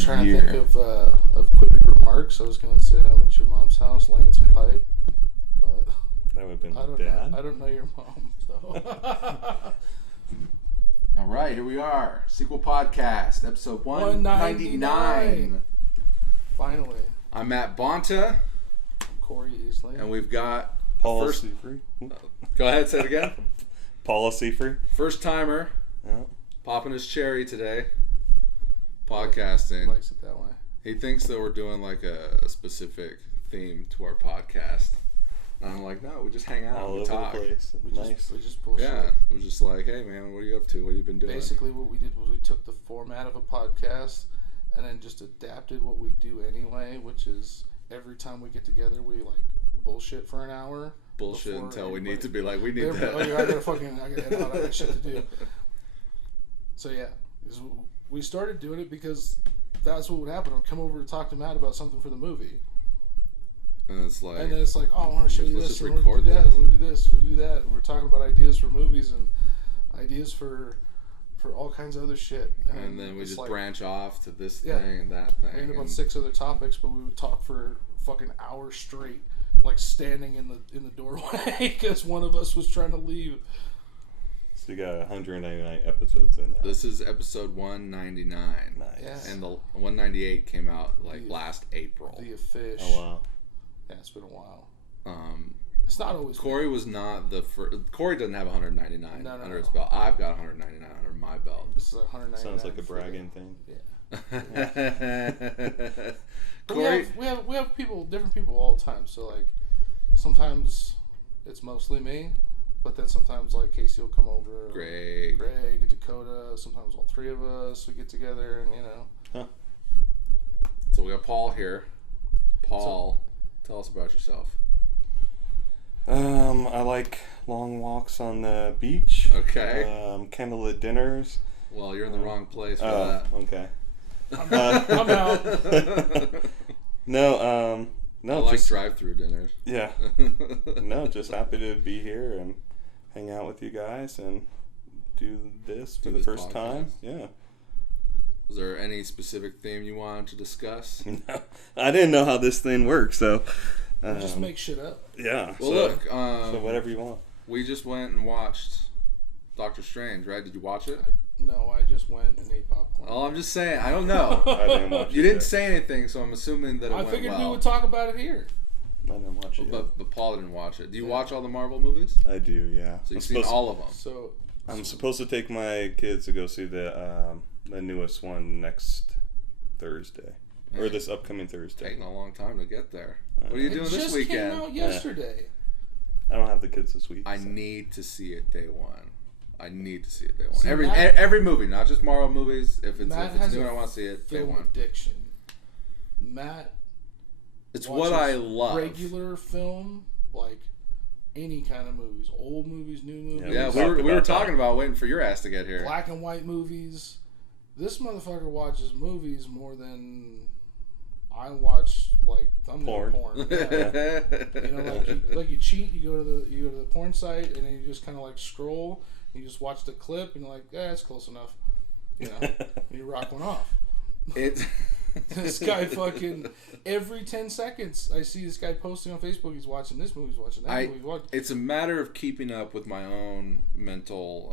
Trying to think of quippy remarks. I was going to say I went to your mom's house, laying some pipe, but that would have been Dad. I don't know your mom, so. All right, here we are. Sequel Podcast, episode 199. Finally. I'm Matt Bonta. I'm Cory Easley. And we've got Sifre. Go ahead, say it again. Sifre. First timer. Yeah. Popping his cherry today. Podcasting. He likes it that way. He thinks that we're doing like a specific theme to our podcast. And I'm like, no, we just hang out all and we over talk. The place. We just bullshit. Yeah, we're just like, hey man, what are you up to? What have you been doing? Basically, what we did was we took the format of a podcast and then just adapted what we do anyway, which is every time we get together, we like bullshit for an hour. Bullshit until we need to be like, we need that. Oh, yeah, I gotta head out. I got shit to do. So yeah. We started doing it because that's what would happen. I'd come over to talk to Matt about something for the movie. And it's like, oh, I want to show you let's this. just We'll record do that. this. We'll do this. We'll do that. And we're talking about ideas for movies and ideas for all kinds of other shit. And then we just like, branch off to this thing and that thing. We ended up on 6 other topics, but we would talk for fucking hours straight, like standing in the doorway because one of us was trying to leave. So you got 199 episodes in that. This is episode 199. Nice. Yeah. And the 198 came out last April. The fish. Oh wow. Yeah, it's been a while. It's not always. Cory was not the first. Cory doesn't have 199 under his belt. I've got 199 under my belt. This is 199. Sounds like a bragging thing. Yeah. Cory, we have different people all the time. So like, sometimes it's mostly me. But then sometimes, like, Casey will come over. Greg, Dakota. Sometimes all three of us we get together and, Huh. So we got Paul here. Paul, tell us about yourself. I like long walks on the beach. Okay. Candlelit dinners. Well, you're in the wrong place for that. Okay. I'm out. No, I like drive-through dinners. Yeah. No, just happy to be here and hang out with you guys and do this for the first time. Yeah. Was there any specific theme you wanted to discuss? No, I didn't know how this thing works, so just make shit up. Yeah. Well, look. So whatever you want. We just went and watched Doctor Strange, right? Did you watch it? No, I just went and ate popcorn. Oh, I'm just saying. I don't know. I didn't watch it. You didn't say anything, so I'm assuming that it went well. I figured we would talk about it here. I didn't watch it yet. But Paul didn't watch it. Do you watch all the Marvel movies? I do, yeah. So you've seen all of them. So I'm supposed to take my kids to go see the newest one next Thursday. Or this upcoming Thursday. Taking a long time to get there. What are you doing this weekend? It just came out yesterday. I don't have the kids this week. I need to see it day one. See, every movie, not just Marvel movies. If it's new and I want to see it, day one. Addiction. Matt. It's what I love. Regular film, like any kind of movies, old movies, new movies. Yeah, we were talking about waiting for your ass to get here. Black and white movies. This motherfucker watches movies more than I watch, like thumbnail porn. Yeah. You know, you cheat. You go to the porn site and then you just kind of like scroll. You just watch the clip and you're like, yeah, it's close enough. You know, and you rock one off. This guy fucking every 10 seconds I see this guy posting on Facebook. He's watching this movie. He's watching that movie. It's a matter of keeping up with my own mental,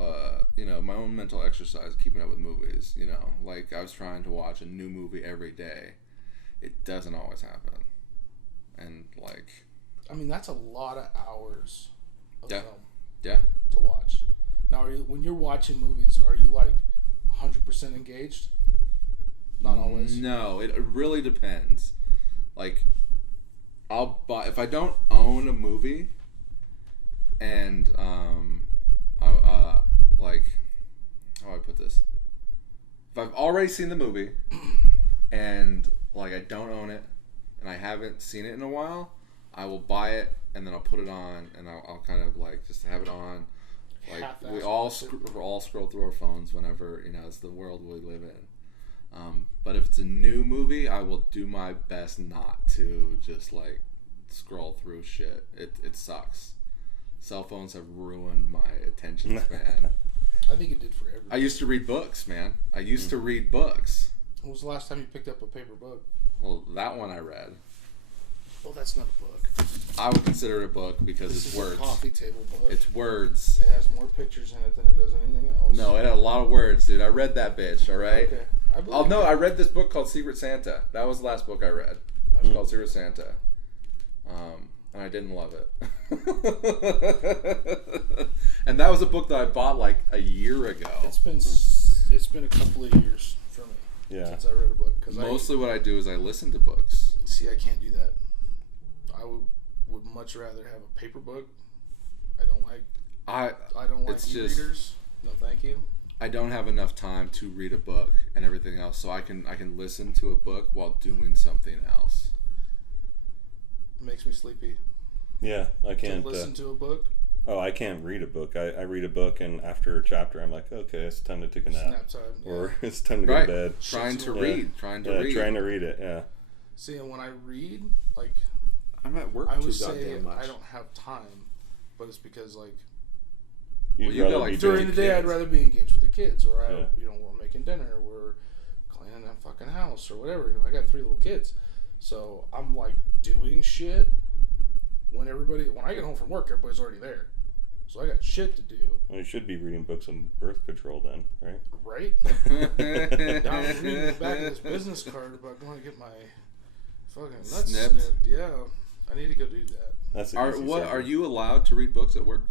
my own mental exercise. Keeping up with movies. You know, like I was trying to watch a new movie every day. It doesn't always happen, and like, I mean, that's a lot of hours of film. Yeah. To watch. Now, when you're watching movies, are you like 100% engaged? Not always. No, it really depends. Like, I'll buy if I don't own a movie, and like, how do I put this? If I've already seen the movie, and like I don't own it, and I haven't seen it in a while, I will buy it and then I'll put it on, and I'll kind of like just have it on. Like we all scroll through our phones whenever it's the world we live in. But if it's a new movie, I will do my best not to just like scroll through shit. It sucks. Cell phones have ruined my attention span. I think it did for everyone. I used to read books, man. I used to read books. When was the last time you picked up a paper book? Well, that one I read. Well, that's not a book. I would consider it a book because This it's is words. a coffee table book. It's words. It has more pictures in it than it does anything else. No, it had a lot of words, dude. I read that bitch, all right? Okay. Oh, no, I read this book called Secret Santa. That was the last book I read. It was called Secret Santa. And I didn't love it. And that was a book that I bought like a year ago. It's been a couple of years for me since I read a book. Mostly what I do is I listen to books. See, I can't do that. I would much rather have a paper book. I don't like e-readers. No, thank you. I don't have enough time to read a book and everything else, so I can listen to a book while doing something else. It makes me sleepy. Yeah, I can't listen to a book. Oh, I can't read a book. I read a book, and after a chapter, I'm like, okay, it's time to take a nap. Snap time. Yeah. Or it's time to go to bed. Trying to read it, yeah. See, and when I read, like... I'm at work I would too say goddamn much. I don't have time, but it's because, like... During the day, I'd rather be engaged with the kids, or we're making dinner, we're cleaning that fucking house, or whatever. I got 3 little kids, so I'm like doing shit when I get home from work. Everybody's already there, so I got shit to do. Well, you should be reading books on birth control then, right? Right. Now I'm reading the back of this business card about going to get my fucking nuts snipped. Yeah, I need to go do that. Are you allowed to read books at work?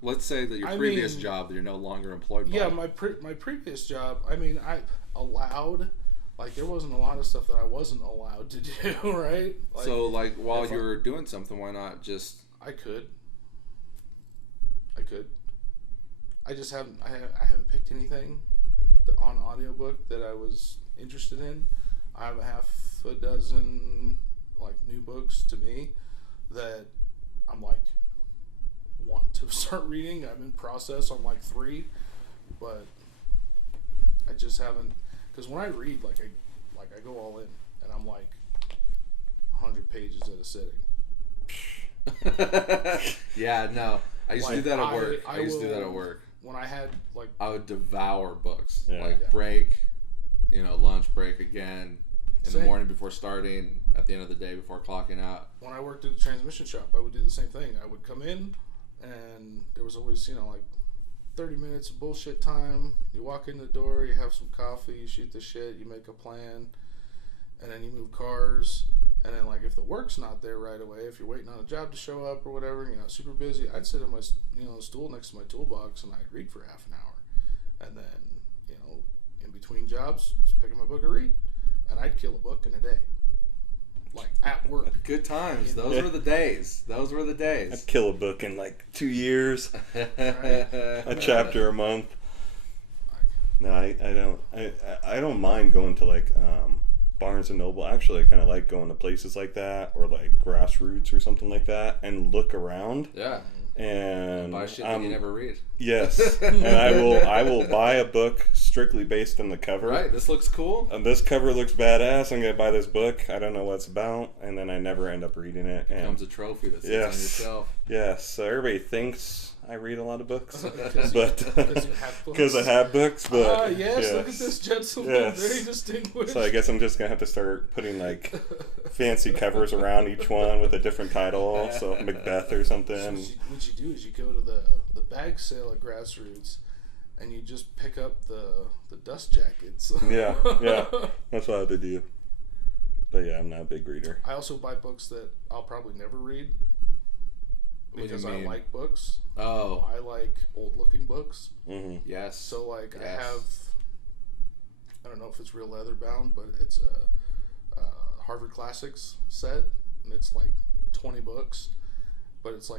Let's say that your previous job that you're no longer employed by. Yeah, my previous job, I allowed, like, there wasn't a lot of stuff that I wasn't allowed to do, right? Like, so, like, while you were doing something, why not just... I could. I just haven't picked anything on audiobook that I was interested in. I have a half a dozen, like, new books to me that I'm, like... want to start reading. I'm in process on like 3, but I just haven't, because when I read, I go all in, and I'm like 100 pages at a sitting. Yeah, no, I used to do that at work. I used to do that at work. When I had I would devour books. Yeah. Break, lunch break again. In the morning before starting, at the end of the day before clocking out. When I worked at the transmission shop, I would do the same thing. I would come in, and there was always, 30 minutes of bullshit time. You walk in the door, you have some coffee, you shoot the shit, you make a plan, and then you move cars. And then, if the work's not there right away, if you're waiting on a job to show up or whatever, you're not super busy, I'd sit on my, stool next to my toolbox, and I'd read for half an hour. And then, in between jobs, just pick up my book and read. And I'd kill a book in a day. At work. Good times. Those were the days. I'd kill a book in 2 years. Right? A chapter a month. No, I don't mind going to Barnes and Noble. Actually, I kind of like going to places like that, or Grassroots or something like that, and look around. Yeah. And buy shit that you never read. Yes, and I will buy a book strictly based on the cover. Right, this looks cool. And this cover looks badass. I'm gonna buy this book. I don't know what it's about, and then I never end up reading it. It becomes a trophy that sits on your shelf. Yes, so everybody thinks I read a lot of books, but because I have books. But yes, look at this gentleman, very distinguished. So I guess I'm just gonna have to start putting fancy covers around each one with a different title, so Macbeth or something. So what you do is you go to the bag sale at Grassroots, and you just pick up the dust jackets. yeah, that's what I have to do. But yeah, I'm not a big reader. I also buy books that I'll probably never read. Because I like books. Oh. I like old-looking books. Mm-hmm. Yes. So, I have... I don't know if it's real leather bound, but it's a Harvard Classics set. And it's 20 books. But it's a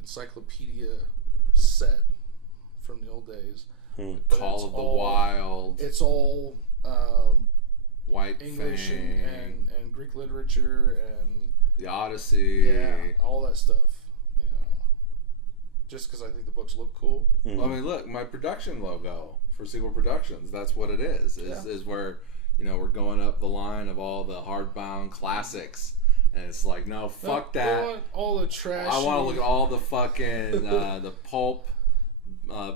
encyclopedia set from the old days. Call of the Wild. It's all White English and Greek literature and... The Odyssey. Yeah, all that stuff. Just because I think the books look cool. Mm-hmm. Well, I mean, look, my production logo for Sequel Productions, that's what it is. Is where we're going up the line of all the hardbound classics. And it's like, no, fuck that. I want all the trash. I want to look at all the fucking, the pulp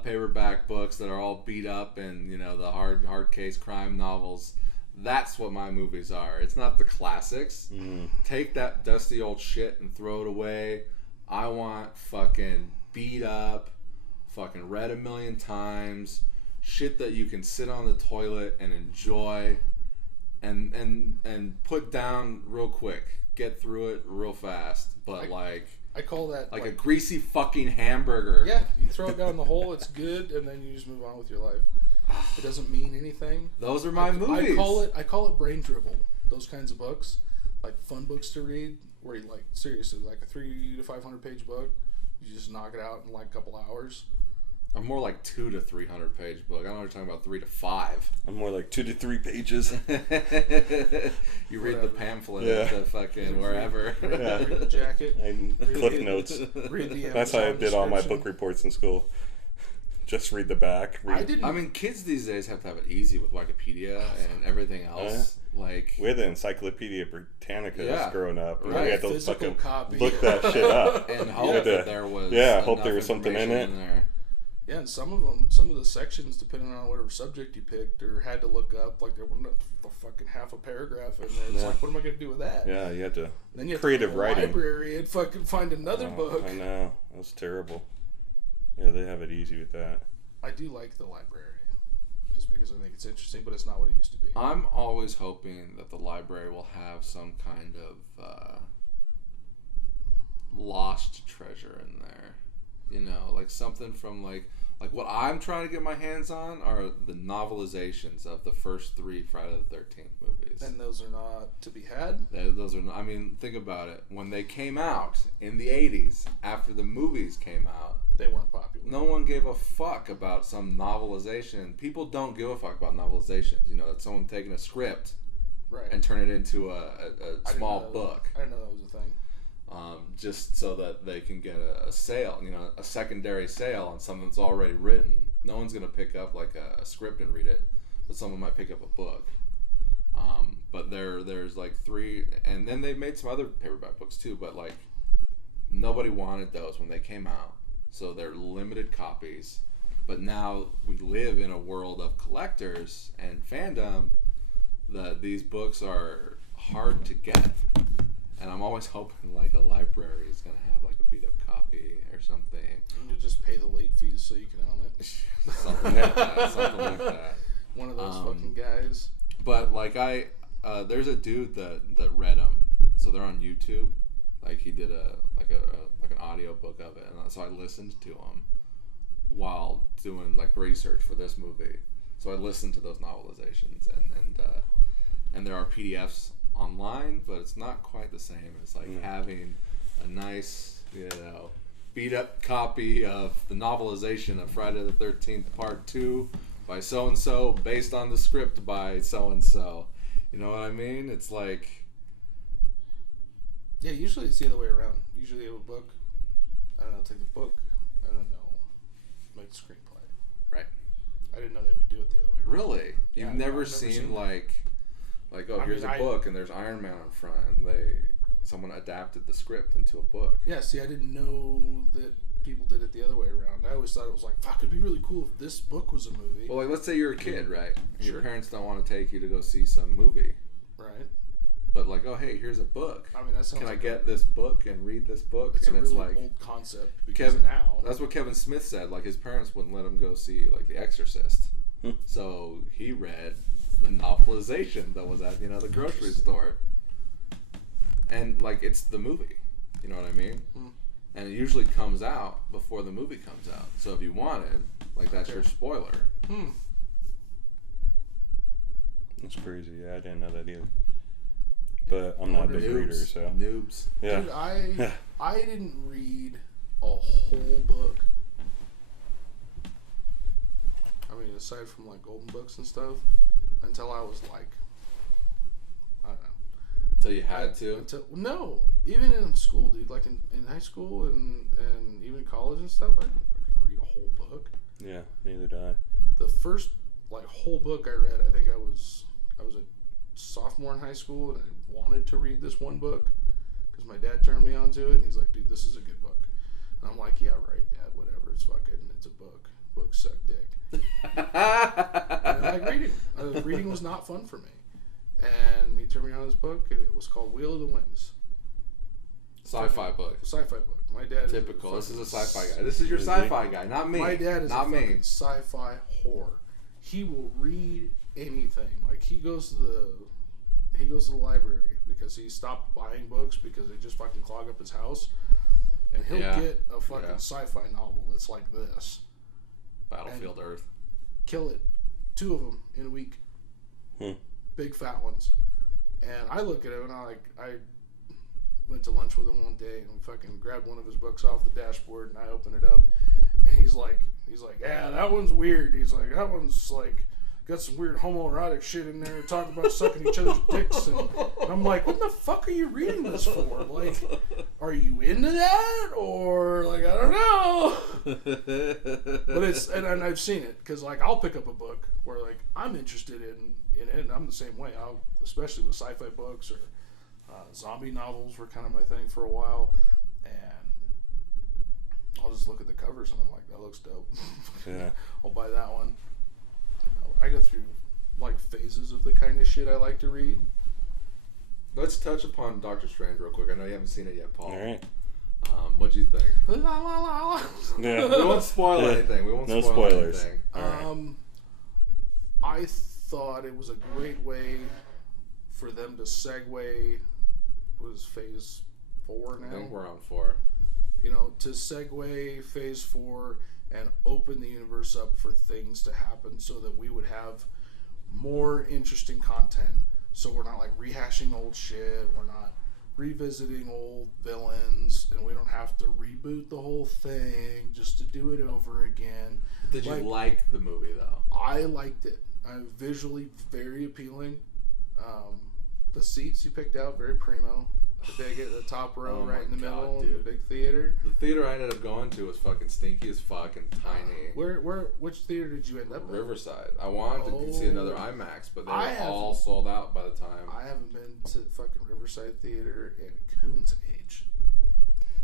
paperback books that are all beat up and, the hard case crime novels. That's what my movies are. It's not the classics. Take that dusty old shit and throw it away. I want fucking beat up, fucking read a million times, shit that you can sit on the toilet and enjoy and put down real quick. Get through it real fast. But I call that like a greasy fucking hamburger. Yeah, you throw it down the hole, it's good, and then you just move on with your life. It doesn't mean anything. Those are my movies. I call it brain dribble. Those kinds of books, like fun books to read, where you seriously a 300 to 500 page book, you just knock it out in a couple hours. I'm more like 200 to 300 page book. I don't know what you're talking about 3 to 5. I'm more like 2 to 3 pages. You read the pamphlet at the fucking wherever. Read the jacket. Cliff notes. Read the That's how I did all my book reports in school. Just read the back. I mean, kids these days have to have it easy with Wikipedia and everything else. We had the Encyclopedia Britannica growing up. Right. We had to Physical copy. look that shit up. And hope that there was hope there was something in it. Yeah, and some of the sections, depending on whatever subject you picked or had to look up, there wasn't a fucking half a paragraph in there. It's what am I going to do with that? Yeah, you had to. Then you have creative to go to the writing. library and fucking find another book. I know. That was terrible. Yeah, they have it easy with that. I do like the library, just because I think it's interesting, but it's not what it used to be. I'm always hoping that the library will have some kind of lost treasure in there. Something from like what I'm trying to get my hands on are the novelizations of the first 3 Friday the 13th movies. And those are not to be had? Those are not, I mean, think about it. When they came out in the 80s, after the movies came out, they weren't popular. No one gave a fuck about some novelization. People don't give a fuck about novelizations. That someone taking a script and turn it into a small book. I didn't know that was a thing. Just so that they can get a sale, a secondary sale on something that's already written. No one's going to pick up a script and read it, but someone might pick up a book. But there's 3, and then they've made some other paperback books too, but nobody wanted those when they came out. So they're limited copies. But now we live in a world of collectors and fandom that these books are hard to get. And I'm always hoping a library is going to have a beat up copy or something. And you just pay the late fees so you can own it. Something like that. One of those fucking guys. But there's a dude that read them. So they're on YouTube. He did an audio book of it, and so I listened to him while doing research for this movie. So I listened to those novelizations, and there are PDFs online, but it's not quite the same as having a nice beat up copy of the novelization of Friday the 13th Part 2 by so and so based on the script by so and so. You know what I mean? It's yeah, usually it's the other way around. Usually you have a book, take the book, and then they'll make the screenplay. Right. I didn't know they would do it the other way around. Really? You've never seen here's a book and there's Iron Man on front, and someone adapted the script into a book. Yeah, see, I didn't know that people did it the other way around. I always thought it was fuck, it'd be really cool if this book was a movie. Well, let's say you're a kid, right? Sure. Your parents don't want to take you to go see some movie. Right. But oh, hey, here's a book. I mean, that sounds. Can I get this book and read this book? It's and a it's really old concept because now. That's what Kevin Smith said. His parents wouldn't let him go see The Exorcist, so he read the novelization that was at the grocery store, and it's the movie. You know what I mean? And it usually comes out before the movie comes out. So if you wanted, that's your spoiler. That's crazy. Yeah, I didn't know that either. But I'm not a big reader, so. Noobs. Yeah. Dude, I didn't read a whole book. I mean, aside from golden books and stuff, until I was I don't know. Until you had to? No, even in school, dude. In high school and even college and stuff, I could read a whole book. Yeah, neither did I. The first whole book I read, I think I was I was a sophomore in high school, and I wanted to read this one book because my dad turned me onto it, and he's like, dude, this is a good book. And I'm like, yeah, right, Dad, whatever. It's a book. Books suck dick. And I like reading. Reading was not fun for me. And he turned me on this book, and it was called Wheel of the Winds. Sci-fi book. My dad. Typical. This is a sci-fi guy. This is your sci-fi guy, not me. My dad is not a me. Sci-fi whore. He will read anything. Like he goes to the library because he stopped buying books because they just fucking clog up his house, and he'll get a fucking sci-fi novel that's like this. Battlefield Earth. Kill it. 2 of them in a week. Big fat ones. And I look at him and I went to lunch with him one day and we fucking grabbed one of his books off the dashboard and I opened it up and he's like, yeah, that one's weird. He's like, that one's like got some weird homoerotic shit in there, talking about sucking each other's dicks, and I'm like, what the fuck are you reading this for? Like, are you into that, or like, I don't know. But it's and I've seen it because like I'll pick up a book where like I'm interested in it, and I'm the same way. Especially with sci-fi books or zombie novels were kind of my thing for a while, and I'll just look at the covers and I'm like, that looks dope. Yeah, I'll buy that one. I go through like phases of the kind of shit I like to read. Let's touch upon Doctor Strange real quick. I know you haven't seen it yet, Paul. all right. What'd you think? La, la, la, la. Yeah. We won't spoil anything. We won't no spoil spoilers. anything. Right. I thought it was a great way for them to segue. Was phase 4 now? I think we're on 4. You know, to segue phase 4 and open the universe up for things to happen so that we would have more interesting content. So we're not like rehashing old shit, we're not revisiting old villains, and we don't have to reboot the whole thing just to do it over again. Did you like the movie though? I liked it. Visually very appealing. The seats you picked out, very primo. The big at the top row, right in the middle, in the big theater. The theater I ended up going to was fucking stinky as fuck and tiny. Which theater did you end up at? Riverside. I wanted to see another IMAX, but they were all sold out by the time. I haven't been to the fucking Riverside Theater in Coon's age.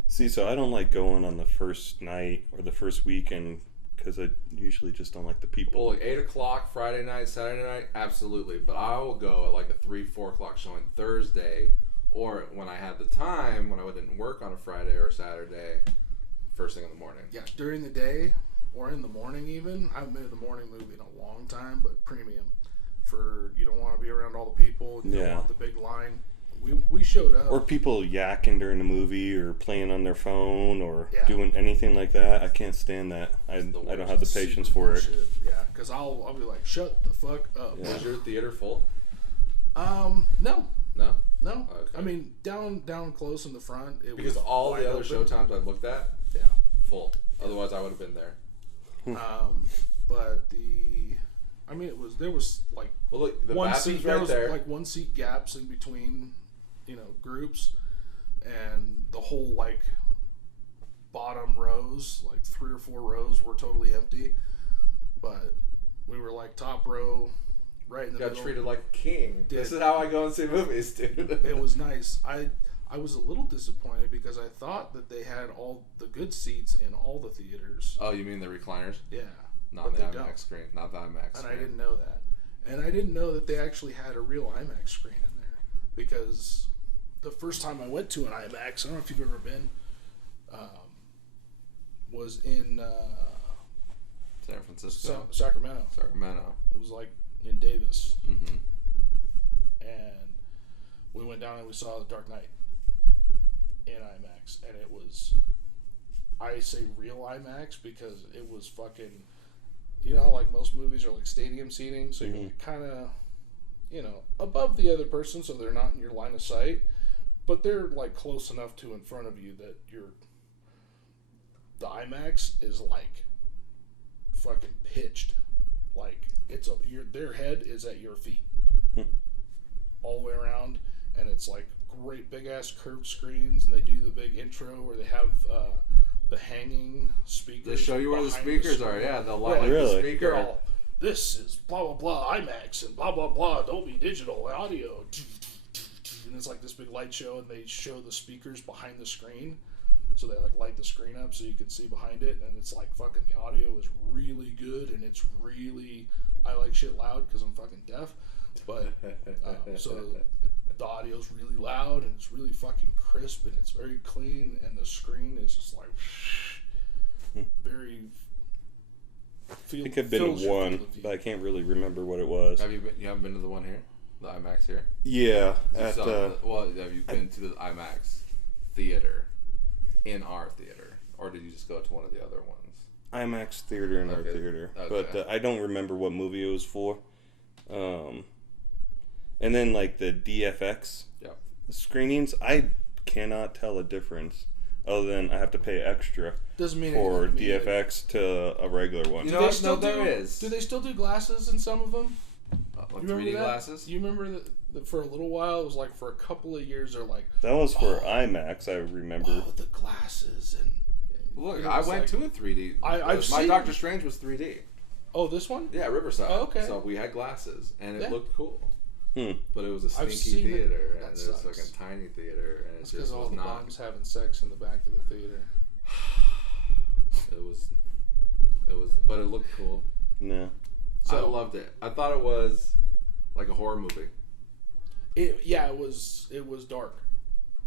See, so I don't like going on the first night or the first weekend because I usually just don't like the people. Well, like 8 o'clock Friday night, Saturday night, absolutely. But I will go at like a 3, 4 o'clock showing Thursday. Or when I had the time, when I didn't work on a Friday or Saturday, first thing in the morning. Yeah, during the day or in the morning even. I haven't been to the morning movie in a long time, but premium. For you don't want to be around all the people. You don't want the big line. We showed up. Or people yakking during the movie or playing on their phone or doing anything like that. I can't stand that. I don't have the patience for it. Yeah, because I'll be like, shut the fuck up. Yeah. Was your theater full? No. No? No. Okay. I mean, down close in the front. Because all the other showtimes I've looked at, full. Otherwise, I would have been there. But there was like one seat. There was like 1 seat gaps in between, groups, and the whole like bottom rows, like 3 or 4 rows, were totally empty. But we were like top row. Right in the middle. Got treated like a king. This is how I go and see movies, dude. It was nice. I was a little disappointed because I thought that they had all the good seats in all the theaters. Oh, you mean the recliners? Yeah. Not the IMAX screen. Not the IMAX screen. And I didn't know that. And I didn't know that they actually had a real IMAX screen in there. Because the first time I went to an IMAX, I don't know if you've ever been, was in San Francisco. Sacramento. It was like in Davis. Mm-hmm. And we went down and we saw The Dark Knight in IMAX, and it was, I say real IMAX because it was fucking, like most movies are like stadium seating, so you're kind of, above the other person, so they're not in your line of sight, but they're like close enough to in front of you that the IMAX is like fucking pitched, like their head is at your feet all the way around, and it's like great big ass curved screens, and they do the big intro where they have the hanging speakers. They show you where the speakers are. Yeah, they'll light up the speaker. this is blah blah blah IMAX and blah blah blah Dolby Digital audio, and it's like this big light show, and they show the speakers behind the screen, so they like light the screen up so you can see behind it, and it's like fucking the audio is really good, and it's really, I like shit loud because I'm fucking deaf, but so the audio's really loud and it's really fucking crisp and it's very clean, and the screen is just like very. I think I've been to one, but I can't really remember what it was. Have you been? You haven't been to the one here, the IMAX here? Yeah. Have you been to the IMAX theater in our theater, or did you just go to one of the other ones? IMAX theater in our theater, but I don't remember what movie it was for. And then like the DFX screenings, I cannot tell a difference. Other than I have to pay extra for DFX to a regular one. You know what? No, there is. Do they still do glasses in some of them? Like 3D glasses? You remember that for a little while, it was like for a couple of years, they're like... That was for IMAX, I remember. Oh, the glasses. And look, I went to a 3D. My Doctor Strange was 3D. Oh, this one? Yeah, Riverside. Oh, okay. So we had glasses, and it looked cool. But it was a stinky theater, and it was like a tiny theater, and it just was not. Because all the bums having sex in the back of the theater. It was, but it looked cool. Yeah. So I loved it. I thought it was like a horror movie. It was dark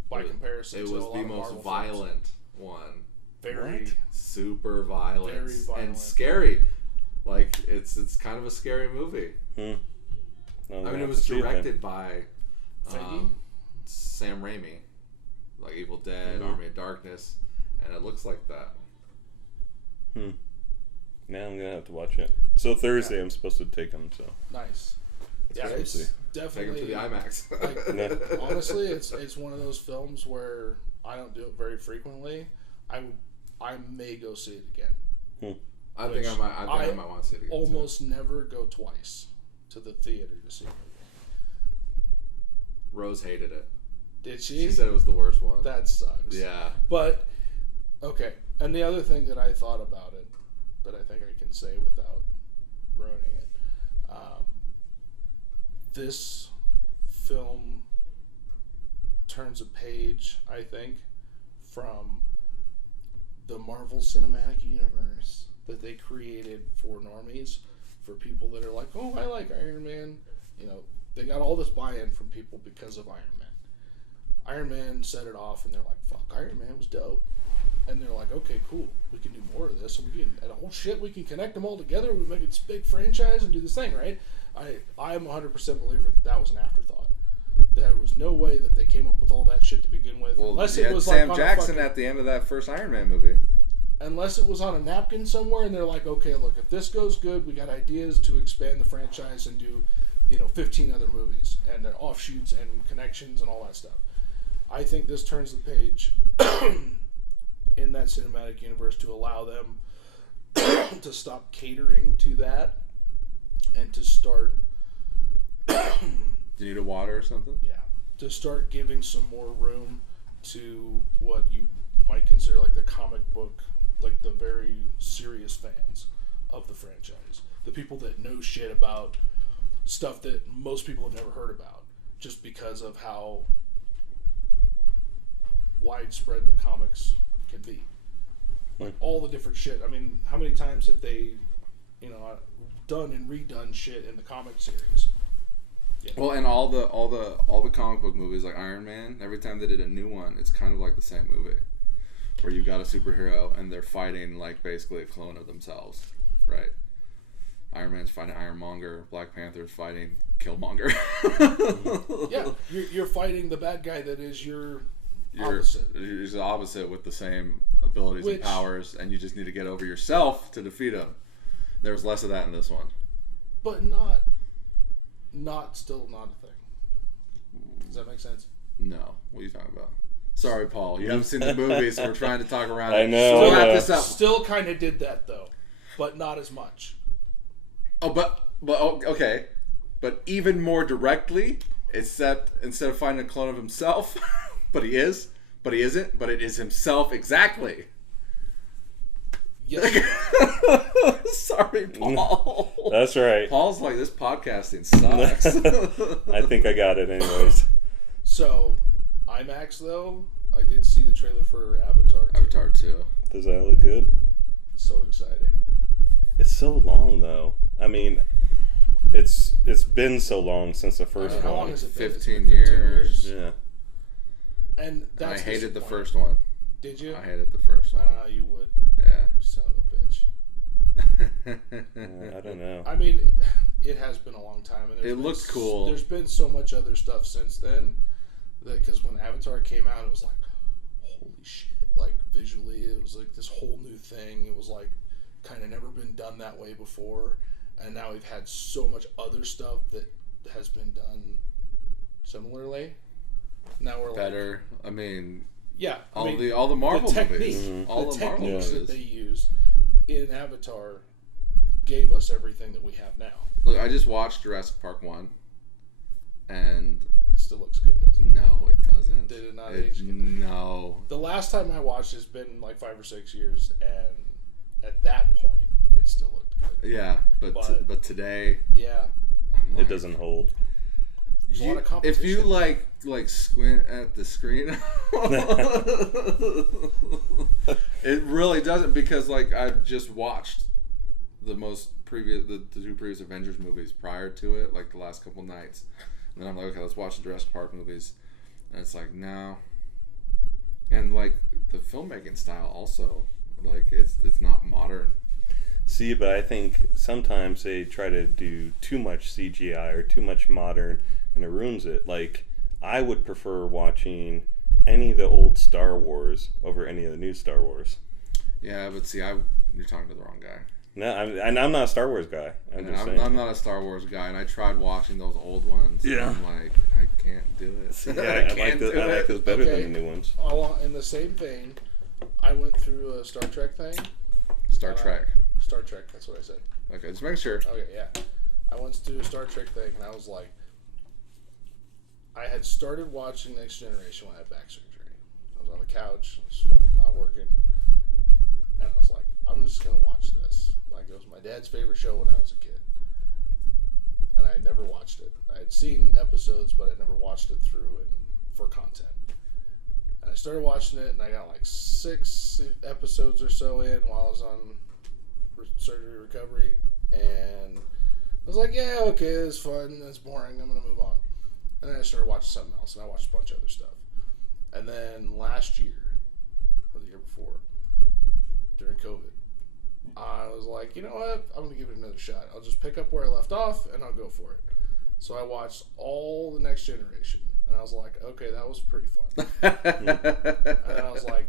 by comparison. It was the most violent one. Very super violent. Very violent and scary. Like it's kind of a scary movie. I mean, it was directed by Sam Raimi, like Evil Dead, Army of Darkness, and it looks like that. Now I'm gonna have to watch it. So Thursday I'm supposed to take them. So nice. It's definitely take them to the IMAX. Like, honestly, it's one of those films where I don't do it very frequently. I may go see it again. I think I might want to see it again. Almost never go twice to the theater to see a movie. Rose hated it. Did she? She said it was the worst one. That sucks. Yeah. But, okay. And the other thing that I thought about it, that I think I can say without ruining it, this film turns a page, I think, from the Marvel Cinematic Universe that they created for normies, for people that are like, oh, I like Iron Man. You know, they got all this buy-in from people because of Iron Man. Iron Man set it off, and they're like, fuck, Iron Man was dope. And they're like, okay, cool, we can do more of this, and we can connect them all together, we make this big franchise and do this thing, right? I am 100% believer that was an afterthought. There was no way that they came up with all that shit to begin with. Well, unless it was Sam Jackson at the end of that first Iron Man movie. Unless it was on a napkin somewhere, and they're like, okay, look, if this goes good, we got ideas to expand the franchise and do, 15 other movies and offshoots and connections and all that stuff. I think this turns the page in that cinematic universe to allow them to stop catering to that and to start... Do you need a water or something? Yeah. To start giving some more room to what you might consider like the comic book, like the very serious fans of the franchise. The people that know shit about stuff that most people have never heard about, just because of how widespread the comics can be. Like all the different shit. I mean, how many times have they, done and redone shit in the comic series? Yeah. Well, and all the comic book movies like Iron Man, every time they did a new one, it's kind of like the same movie, where you got a superhero and they're fighting like basically a clone of themselves, right? Iron Man's fighting Ironmonger, Black Panther's fighting Killmonger. Yeah, you're fighting the bad guy that is your opposite. You're the opposite with the same abilities and powers, and you just need to get over yourself to defeat him. There was less of that in this one, but not still not a thing. Does that make sense? No. What are you talking about? Sorry, Paul. You haven't seen the movie, so we're trying to talk around it. I know. We'll wrap this up. Still kind of did that though, but not as much. Oh, but okay, but even more directly, except instead of finding a clone of himself, but he isn't, but it is himself exactly. Yes. Sorry, Paul. That's right. Paul's like, this podcasting sucks. I think I got it anyways. So, IMAX though, I did see the trailer for Avatar 2. Avatar 2. Does that look good? So exciting. It's so long though. I mean, it's been so long since the first How long one. has it been? 15 years. Yeah. And that's I hated the disappointing. first one. Did you? I hated the first one. You would. Yeah. Son of a bitch. I don't know. I mean, it has been a long time, and It looked cool. There's been so much other stuff since then, that because when Avatar came out, it was like, holy shit! Like visually, it was like this whole new thing. It was like kind of never been done that way before, and now we've had so much other stuff that has been done similarly. Now we're better. I mean, yeah, all the Marvel movies, Mm-hmm. all the the Marvel techniques movies that they used in Avatar gave us everything that we have now. Look, I just watched Jurassic Park 1, and It still looks good, doesn't it? no, it doesn't. Did it not age good? No. The last time I watched it's been like 5 or 6 years, and at that point, it still looked good. Yeah, but today, Yeah, I'm like, It doesn't hold. there's a lot of if competition. you like squint at the screen, it really doesn't, because like I just watched the two previous Avengers movies prior to it, like the last couple nights, and then I'm like, okay, let's watch the Jurassic Park movies, and it's like, no. And like the filmmaking style also, like it's not modern. See, but I think sometimes they try to do too much CGI or too much modern, and it ruins it. Like, I would prefer watching any of the old Star Wars over any of the new Star Wars. Yeah, but see, you're talking to the wrong guy. No, I'm not a Star Wars guy. I'm not a Star Wars guy, and I tried watching those old ones. Yeah. And I'm like, I can't do it. Yeah, I like those better Okay. than the new ones. In the same vein, I went through a Star Trek thing. Star Trek. Star Trek, that's what I said. Okay, just making sure. Okay, yeah. I went to do a Star Trek thing, and I was like, I had started watching Next Generation when I had back surgery. I was on the couch, I was fucking not working, and I was like, I'm just gonna watch this. Like, it was my dad's favorite show when I was a kid, and I had never watched it. I had seen episodes, but I never watched it through and for content. And I started watching it, and I got like 6 episodes or so in while I was on surgery recovery, and I was like, yeah, okay, it's fun, it's boring, I'm gonna move on. And then I started watching something else, and I watched a bunch of other stuff. And then last year, or the year before, during COVID, I was like, you know what, I'm gonna give it another shot. I'll just pick up where I left off, and I'll go for it. So I watched all the Next Generation, and I was like, okay, that was pretty fun. And I was like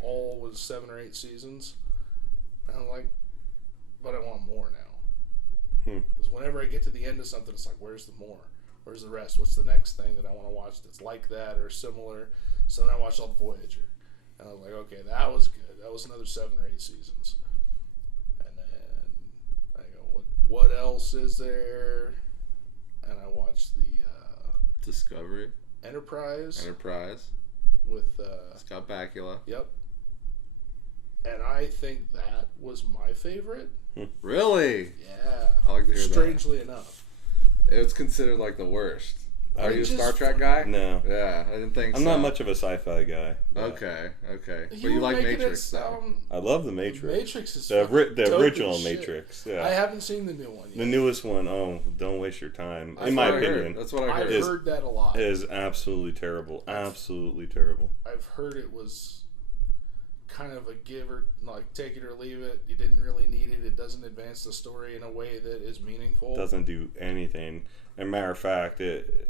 all was 7 or 8 seasons, and I'm like, but I want more now. Because whenever I get to the end of something, it's like, where's the more? Where's the rest? What's the next thing that I want to watch that's like that or similar? So then I watched all the Voyager, and I was like, okay, that was good. That was another 7 or 8 seasons. And then I go, what else is there? And I watched the Discovery. Enterprise with Scott Bakula. Yep. And I think that was my favorite. Really? Yeah. I like to hear Strangely enough. that. It was considered like the worst. Are you a just- Star Trek guy? No. Yeah, I didn't think so. I'm not much of a sci-fi guy. but Okay. But You you were like making Matrix, it though. sound- I love the Matrix. Matrix is The fucking dope original as shit. Matrix. I Yeah. haven't seen the new one yet. The newest one, don't waste your time. That's In my what I heard. opinion, That's what I I've heard. heard that a lot. it is absolutely terrible. Absolutely terrible. I've heard it was kind of a give or like take it or leave it. You didn't really need it. It doesn't advance the story in a way that is meaningful. Doesn't do anything. As a matter of fact, it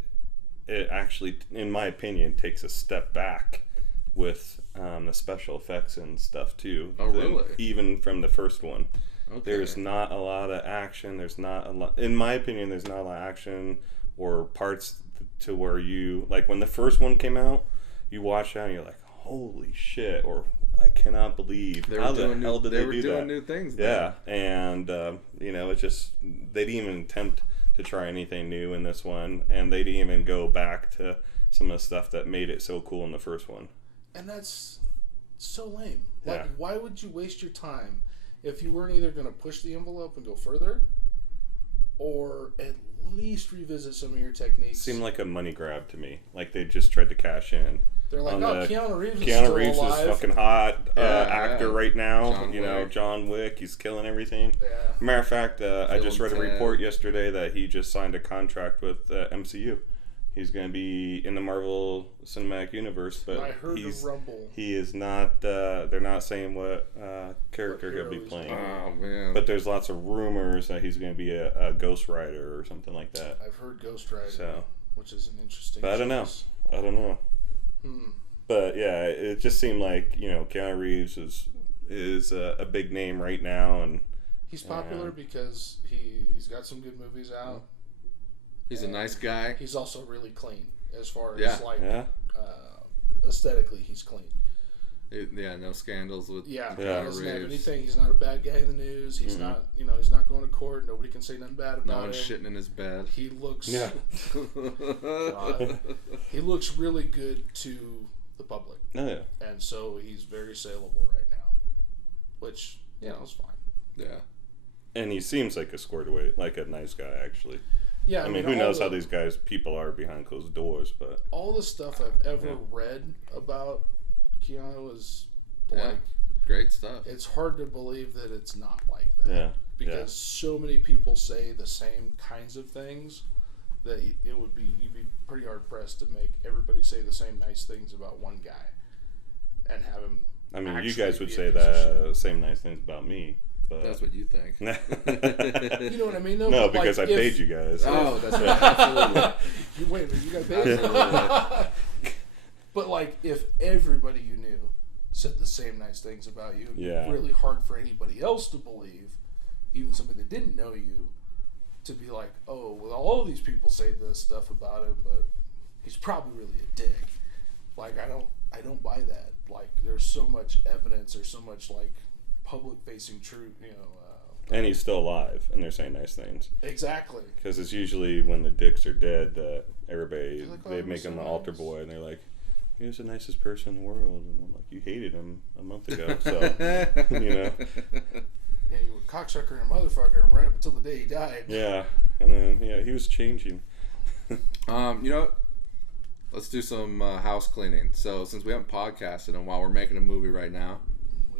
actually, in my opinion, takes a step back with the special effects and stuff too. Oh, really? Even from the first one. Okay. There's not a lot of action. There's not a lot, in my opinion, there's not a lot of action or parts to where you, like when the first one came out, you watch that and you're like, holy shit, or I cannot believe how the hell did they do that? They were doing new things. Yeah, and it's just they didn't even attempt to try anything new in this one, and they didn't even go back to some of the stuff that made it so cool in the first one. And that's so lame. Like, Yeah. why would you waste your time if you weren't either going to push the envelope and go further, or at least revisit some of your techniques. Seemed like a money grab to me. Like they just tried to cash in. They're like, Keanu Reeves is fucking hot actor right now. John Wick. He's killing everything. Yeah. Matter of fact, I just read a report yesterday that he just signed a contract with MCU. He's going to be in the Marvel Cinematic Universe, but I heard a rumble. He is not. They're not saying what character he'll be playing. Oh man! But there's lots of rumors that he's going to be a Ghost Rider or something like that. I've heard Ghost Rider, which is an interesting. But I don't know. But yeah, it just seemed like Keanu Reeves is a big name right now, and he's popular because he's got some good movies out. He's a nice guy. He's also really clean as far as aesthetically. He's clean. No scandals with. He doesn't have anything. He's not a bad guy in the news. He's not. He's not going to court. Nobody can say nothing bad about him. No one's shitting in his bed. He looks. Yeah. He looks really good to the public. Oh yeah. And so he's very saleable right now, which is fine. Yeah. And he seems like a squared away, like a nice guy actually. Yeah, I mean, who knows how these people are behind closed doors, but all the stuff I've ever read about Keanu is great stuff. It's hard to believe that it's not like that. Yeah. Because so many people say the same kinds of things that you'd be pretty hard pressed to make everybody say the same nice things about one guy and have him. I mean, you guys would say the same nice things about me. But that's what you think. You know what I mean? Though? No, because I paid you guys. Oh, that's right. Absolutely. Wait a minute, you got paid? But if everybody you knew said the same nice things about you, it'd be really hard for anybody else to believe, even somebody that didn't know you, to be like, oh, well, all of these people say this stuff about him, but he's probably really a dick. I don't buy that. There's so much evidence, there's so much public-facing truth, and he's still alive, and they're saying nice things. Exactly. Because it's usually when the dicks are dead that everybody, they make him the altar boy, and they're like, he was the nicest person in the world. And I'm like, you hated him a month ago, so, Yeah, you were a cocksucker and a motherfucker right up until the day he died. Yeah, and then, he was changing. Let's do some house cleaning. So, since we haven't podcasted, and while we're making a movie right now,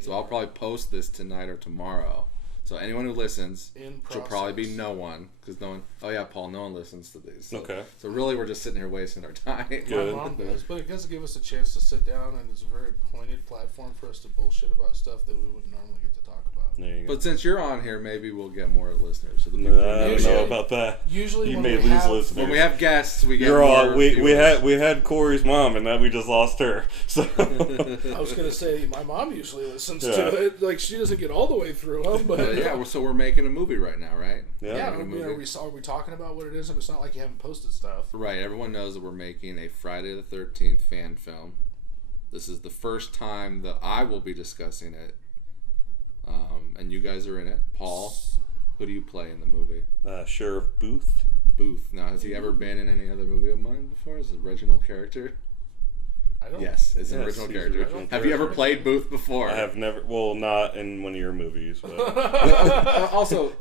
so I'll probably post this tonight or tomorrow. So anyone who listens, which will probably be no one, because no one. Oh yeah, Paul, no one listens to these. So, okay. So really, we're just sitting here wasting our time. My mom does, but it does give us a chance to sit down, and it's a very pointed platform for us to bullshit about stuff that we wouldn't normally get to talk about. There you go. But since you're on here, maybe we'll get more listeners. So I don't know about that. Usually, you may lose listeners. When we have guests, we get more. We had Cory's mom, and then we just lost her. So I was gonna say my mom usually listens to it. She doesn't get all the way through them, but so we're making a movie right now, right? Yeah. Are we talking about what it is? And it's not like you haven't posted stuff. Right. Everyone knows that we're making a Friday the 13th fan film. This is the first time that I will be discussing it. And you guys are in it. Paul, who do you play in the movie? Sheriff Booth. Now, has he ever been in any other movie of mine before? Is it an original character? Yes, it's an original character. Have you ever played Booth before? I have never. Well, not in one of your movies. But. Also,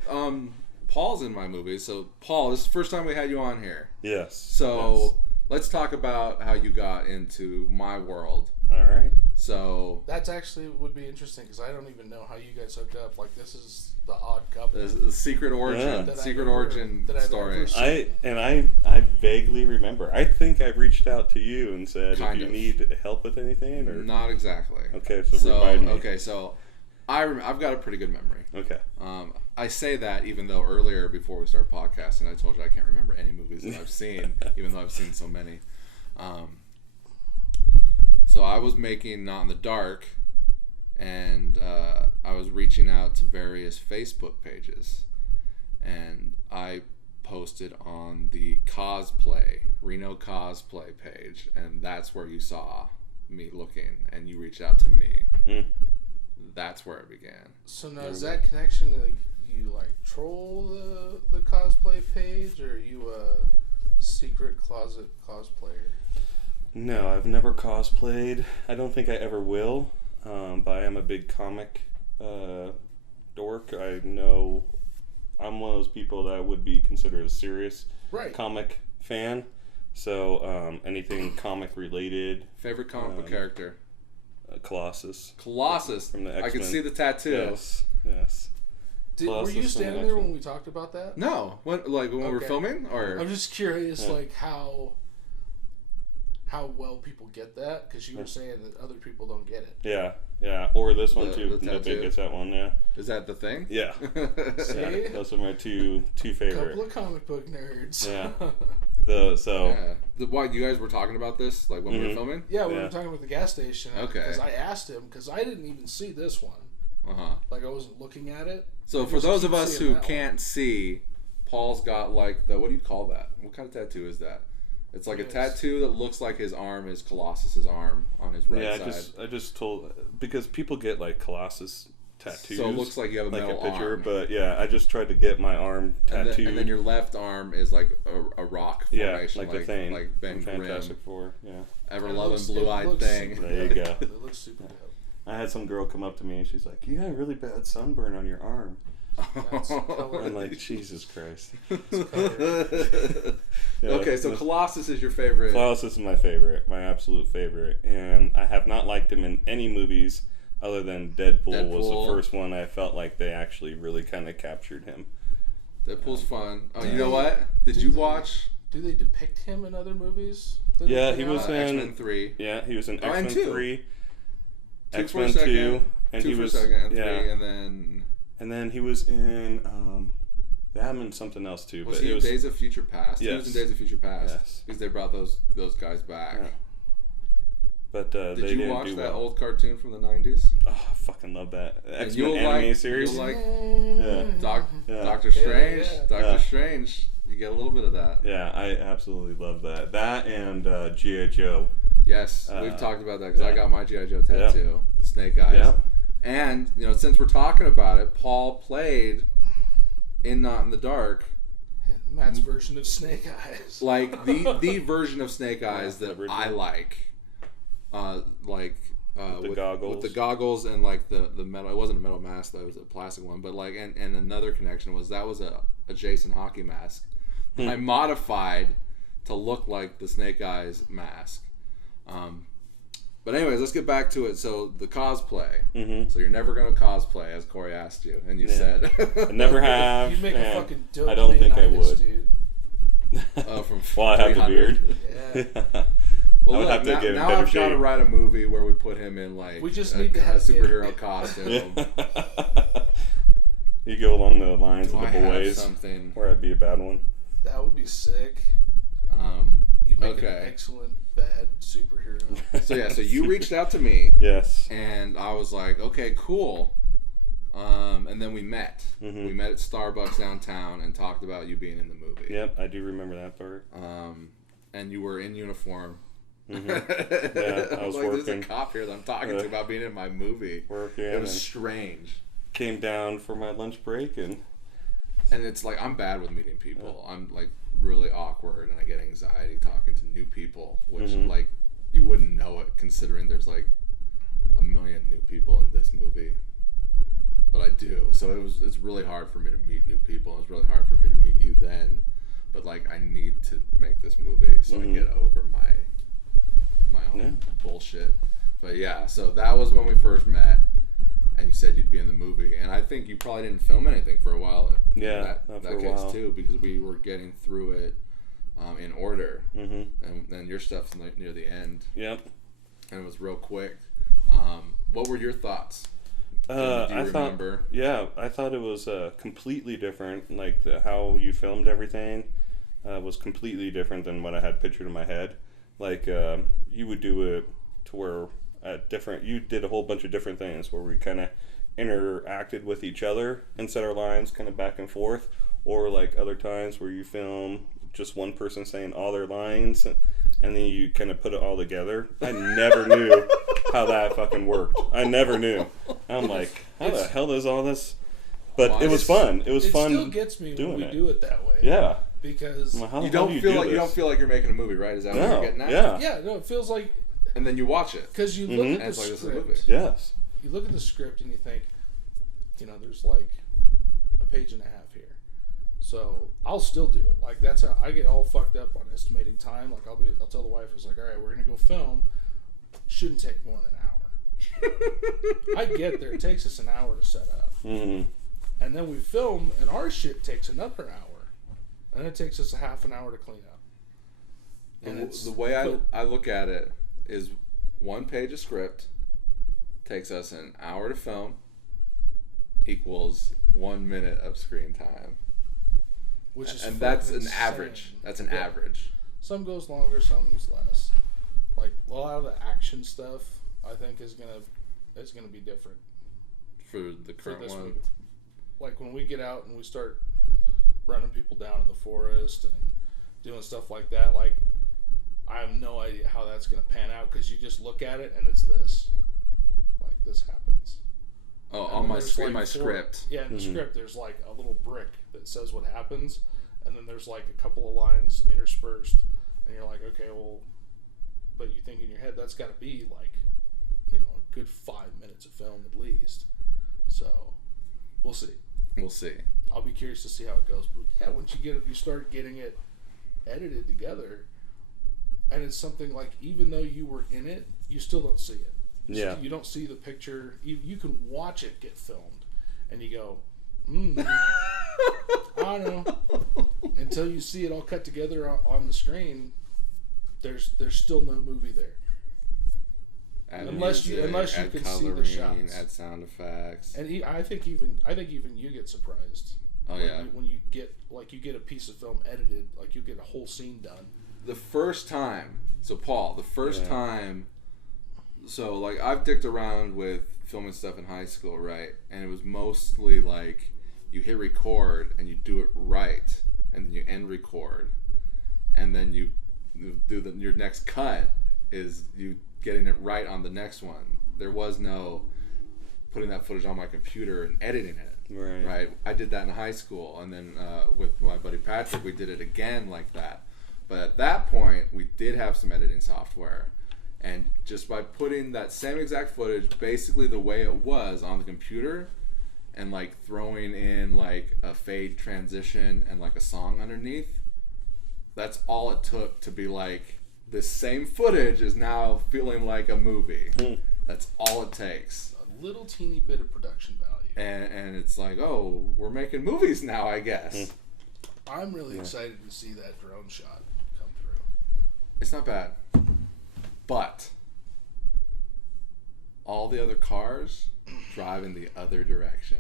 Paul's in my movie. So, Paul, this is the first time we had you on here. Yes. So, let's talk about how you got into my world. All right. So that's actually would be interesting because I don't even know how you guys hooked up. This is the odd couple. The secret origin, story. I vaguely remember. I think I reached out to you and said if you need help with anything, or not exactly. Okay, so remind me. Okay, so I've got a pretty good memory. Okay. I say that even though earlier before we started podcasting, I told you I can't remember any movies that I've seen, even though I've seen so many. So I was making Not in the Dark, and I was reaching out to various Facebook pages, and I posted on the Reno cosplay page, and that's where you saw me looking, and you reached out to me. That's where it began. So now is that connection you troll the cosplay page, or are you a secret closet cosplayer? No, I've never cosplayed. I don't think I ever will. But I am a big comic dork. I know I'm one of those people that would be considered a serious comic fan. So anything comic related. Favorite comic book character? Colossus. Colossus from the X-Men. I can see the tattoo. Yes. Were you standing there when we talked about that? No. When we were filming, or I'm just curious, like how well people get that, because you were saying that other people don't get it. Yeah. Or this one too. Nobody gets that one. Yeah. Is that the thing? Yeah. Yeah. Those are my two favorite. Couple of comic book nerds. Yeah. Why you guys were talking about this, like when we were filming? Yeah, we were talking about the gas station. Okay. Because I asked him, because I didn't even see this one. Like I wasn't looking at it. So for those of us who can't see, Paul's got like the, what do you call that? What kind of tattoo is that? It's like a tattoo that looks like his arm is Colossus's arm on his right side. I just told, because people get like Colossus tattoos. So it looks like you have a metal picture, arm. But yeah, I just tried to get my arm tattooed. And then your left arm is like a rock formation. Like the thing. Like Ben Fantastic Grimm. Four, yeah. Ever-loving blue-eyed thing. There you go. It looks super dope. I had some girl come up to me and she's like, "You got a really bad sunburn on your arm." I'm like, Jesus Christ. Okay, so Colossus is your favorite. Colossus is my favorite, my absolute favorite, and I have not liked him in any movies other than Deadpool was the first one I felt like they actually really kind of captured him. Deadpool's fun. Oh, you know what? Did you watch? Do they depict him in other movies? Yeah, he was in X-Men 3. Yeah, he was in X-Men 3. X-Men 2, 2, and he was 3, and then he was in they had him in something else too. Was he in Days of Future Past? Yes. He was in Days of Future Past. Yes. Because they brought those guys back. Yeah. But did they you watch do that well. old cartoon from the 90s? Oh, I fucking love that. X-Men anime series. You'll like Yeah. Doctor Strange. Yeah. Doctor Strange. You get a little bit of that. Yeah, I absolutely love that. That and G.I. Joe. Yes, we've talked about that because I got my G.I. Joe tattoo. Snake Eyes. Yeah. And, since we're talking about it, Paul played in Not in the Dark. Matt's version of Snake Eyes. Like, the version of Snake Eyes that I like. With goggles. With the goggles and, like, the metal. It wasn't a metal mask, though. It was a plastic one. But, like, and another connection was that was a Jason hockey mask. I modified to look like the Snake Eyes mask. But anyways, let's get back to it. So the cosplay. Mm-hmm. So you're never going to cosplay, as Cory asked you, and you said. I never have. You'd make a fucking dope. I don't think I would. Dude. From I have the beard. Yeah. Well, I would have to get now better I've got to shape. write a movie where we put him in like we just need to have a superhero costume. You go along the lines of the have boys, something? where I'd be a bad one. That would be sick. You'd make an excellent bad superhero. So you reached out to me. Yes. And I was like, okay, cool. And then we met. Mm-hmm. We met at Starbucks downtown and talked about you being in the movie. Yep, I do remember that part. And you were in uniform. Mm-hmm. Yeah, I was like, working. There's a cop here that I'm talking to about being in my movie. Working. It was strange. Came down for my lunch break and it's like I'm bad with meeting people. Yeah. I'm like really awkward and I get anxiety talking to new people, which like you wouldn't know it considering there's like 1 million new people in this movie. But I do. So it's really hard for me to meet new people. It's really hard for me to meet you then. But like I need to make this movie so I get over my own bullshit. But yeah, so that was when we first met. And you said you'd be in the movie, and I think you probably didn't film anything for a while. Yeah, that for a case while too, because we were getting through it in order, and then your stuff's near the end. Yep, and it was real quick. What were your thoughts? Do you remember? I thought it was completely different. Like how you filmed everything was completely different than what I had pictured in my head. Like you would do it to where. You did a whole bunch of different things where we kind of interacted with each other and said our lines kind of back and forth, or like other times where you film just one person saying all their lines and then you kind of put it all together. I never knew how that fucking worked. I never knew. I'm like, how the hell does all this? But it was fun. It was fun. It still gets me when we do it that way. Yeah. Because you don't feel like you're making a movie, right? Is that what you're getting at? Yeah. Yeah. No, it feels like. And then you watch it. Because you look at the script. Yes. You look at the script and you think, there's like a page and a half here. So I'll still do it. Like, that's how I get all fucked up on estimating time. Like, I'll tell the wife, I was like, all right, we're gonna go film. Shouldn't take more than an hour. I get there. It takes us an hour to set up, and then we film, and our shit takes another hour, and it takes us a half an hour to clean up. And the way I look at it is 1 page of script takes us an hour to film equals 1 minute of screen time. Which is and that's an insane. average. That's an average. Some goes longer, some's less. Like, a lot of the action stuff, I think is gonna be different For the current one. Movie. Like, when we get out and we start running people down in the forest and doing stuff like that, like, I have no idea how that's gonna pan out, because you just look at it and it's this. Like, this happens. Oh, and on my like script. Yeah, in the script, there's like a little brick that says what happens, and then there's like a couple of lines interspersed, and you're like, okay, well, but you think in your head that's got to be like, a good 5 minutes of film at least. So, we'll see. We'll see. I'll be curious to see how it goes. But yeah, once you start getting it edited together, and it's something like, even though you were in it, you still don't see it. Yeah. You don't see the picture. You can watch it get filmed, and you go, I don't know. Until you see it all cut together on the screen, there's still no movie there. Unless you can see the shots. Add sound effects. And I think even you get surprised. Oh, yeah. When you get a piece of film edited, like, you get a whole scene done. The first time, so Paul, time. So, like, I've dicked around with filming stuff in high school, right? And it was mostly, like, you hit record and you do it right, and then you end record, and then you do your next cut is you getting it right on the next one. There was no putting that footage on my computer and editing it. Right? I did that in high school, and then with my buddy Patrick, we did it again like that. But at that point, we did have some editing software. And just by putting that same exact footage, basically the way it was on the computer, and like throwing in like a fade transition and like a song underneath, that's all it took to be like, this same footage is now feeling like a movie. That's all it takes. A little teeny bit of production value. And it's like, oh, we're making movies now, I guess. I'm really excited to see that drone shot come through. It's not bad. But all the other cars drive in the other direction.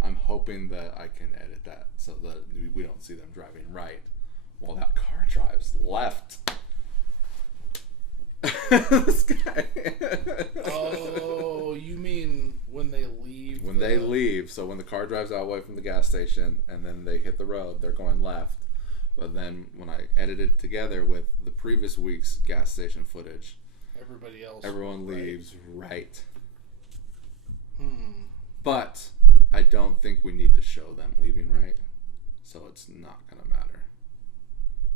I'm hoping that I can edit that so that we don't see them driving right while that car drives left. This guy. Oh, you mean when they leave? When they leave, so when the car drives out away from the gas station and then they hit the road, they're going left. But then when I edited it together with the previous week's gas station footage, everyone leaves right. But I don't think we need to show them leaving right, so it's not going to matter.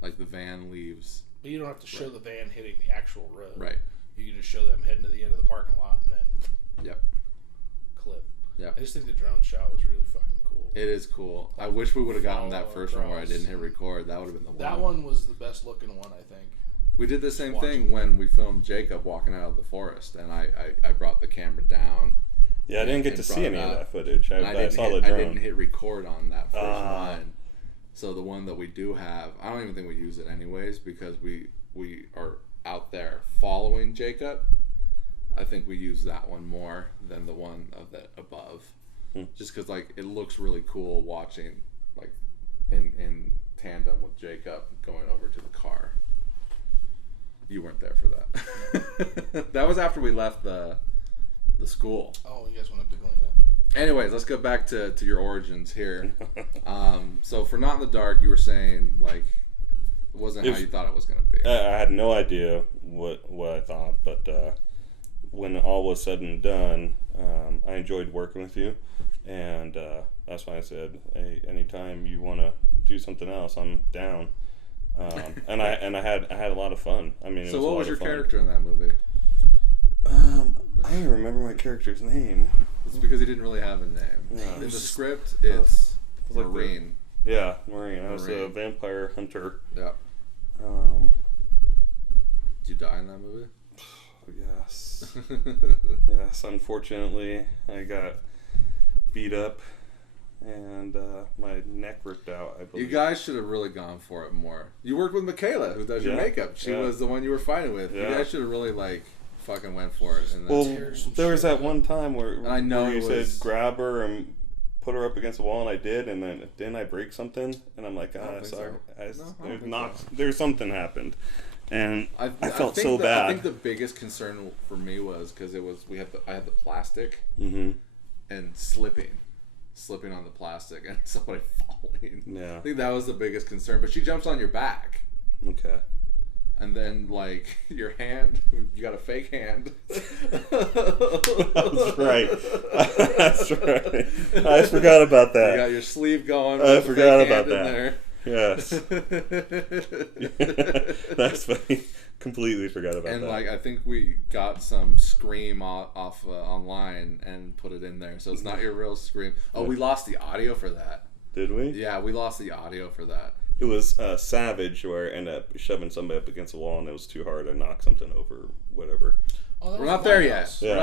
Like, the van leaves. But you don't have to show the van hitting the actual road. Right. You can just show them heading to the end of the parking lot and then clip. Yeah. I just think the drone shot was really fucking cool. It is cool. I wish we would have gotten that first one where I didn't hit record. That would have been the one. That one was the best looking one, I think. We did the same thing when we filmed Jacob walking out of the forest, and I brought the camera down. Yeah, I didn't get to see any of that footage. I saw the drone. I didn't hit record on that first one. So the one that we do have, I don't even think we use it anyways, because we are out there following Jacob. I think we use that one more than the one of the above. Just because, like, it looks really cool watching, like, in tandem with Jacob going over to the car. You weren't there for that. That was after we left the school. Oh, you guys went up to Galena. Anyways, let's go back to your origins here. So for Not in the Dark, you were saying, like, it wasn't how you thought it was going to be. I had no idea what I thought, but when all was said and done, I enjoyed working with you, and that's why I said, hey, anytime you want to do something else, I'm down. And I had a lot of fun. I mean, so what was your character in that movie? I don't even remember my character's name. It's because he didn't really have a name. Yeah. In the script, it's like Marine. Marine. I was a vampire hunter. Yeah. Did you die in that movie? Yes. Yes, unfortunately, I got beat up and my neck ripped out, I believe. You guys should have really gone for it more. You worked with Michaela, who does your makeup. She was the one you were fighting with. Yeah. You guys should have really, fucking went for it. And there was that one time where you said grab her and put her up against the wall, and I did, and then didn't I break something? And I'm like, sorry. There's something happened. And I felt so bad. I think the biggest concern for me was because I had the plastic and slipping on the plastic and somebody falling. Yeah, I think that was the biggest concern. But she jumps on your back. Okay. And then your hand, you got a fake hand. That's right. That's right. I forgot about that. You got your sleeve going. I forgot about that. There. Yes. That's funny. Completely forgot about that. And I think we got some scream off online and put it in there, so it's not your real scream. Oh, we lost the audio for that. Did we? Yeah, we lost the audio for that. It was Savage where I ended up shoving somebody up against the wall and it was too hard to knock something over, whatever. Oh, we're not there yet. Yeah,